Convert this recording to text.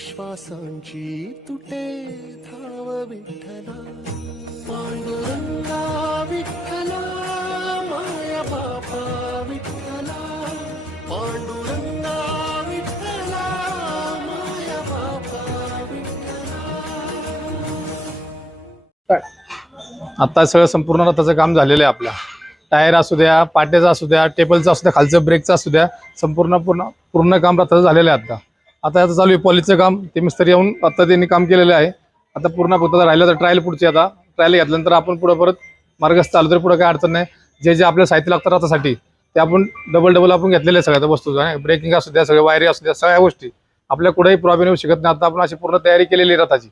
श्वासांची तुटे धाव विठ्ठला. पांडुरंगा विठ्ठला माया बापा विठ्ठला. पांडुरंगा विठ्ठला माया बापा विठ्ठला. आता सगळं संपूर्ण रथाचं काम झालेलं आहे आपल्या टायर असू द्या पाट्याचा असू द्या टेबलचा असू द्या खालचं ब्रेकचा असू द्या संपूर्ण पूर्ण पूर्ण काम रथाचं झालेलं आहे आता. आता आता चालू आहे पॉलिसचं काम. ते मिस्त्री येऊन आता त्यांनी काम केलेलं आहे. आता पूर्ण फक्त राहिलं तर ट्रायल पुढची आता. ट्रायल घेतल्यानंतर आपण पुढं परत मार्गस्थ आलो तर पुढं काय अडचण नाही. जे जे आपल्या साहित्य लागतं रथासाठी ते आपण डबल डबल आपण घेतलेले सगळ्या त्या वस्तू ब्रेकिंग असू द्या सगळ्या वायरी असू द्या सगळ्या गोष्टी. आपल्या कुठेही प्रॉब्लेम येऊ शकत नाही. आता आपण अशी पूर्ण तयारी केलेली आहे रथाची.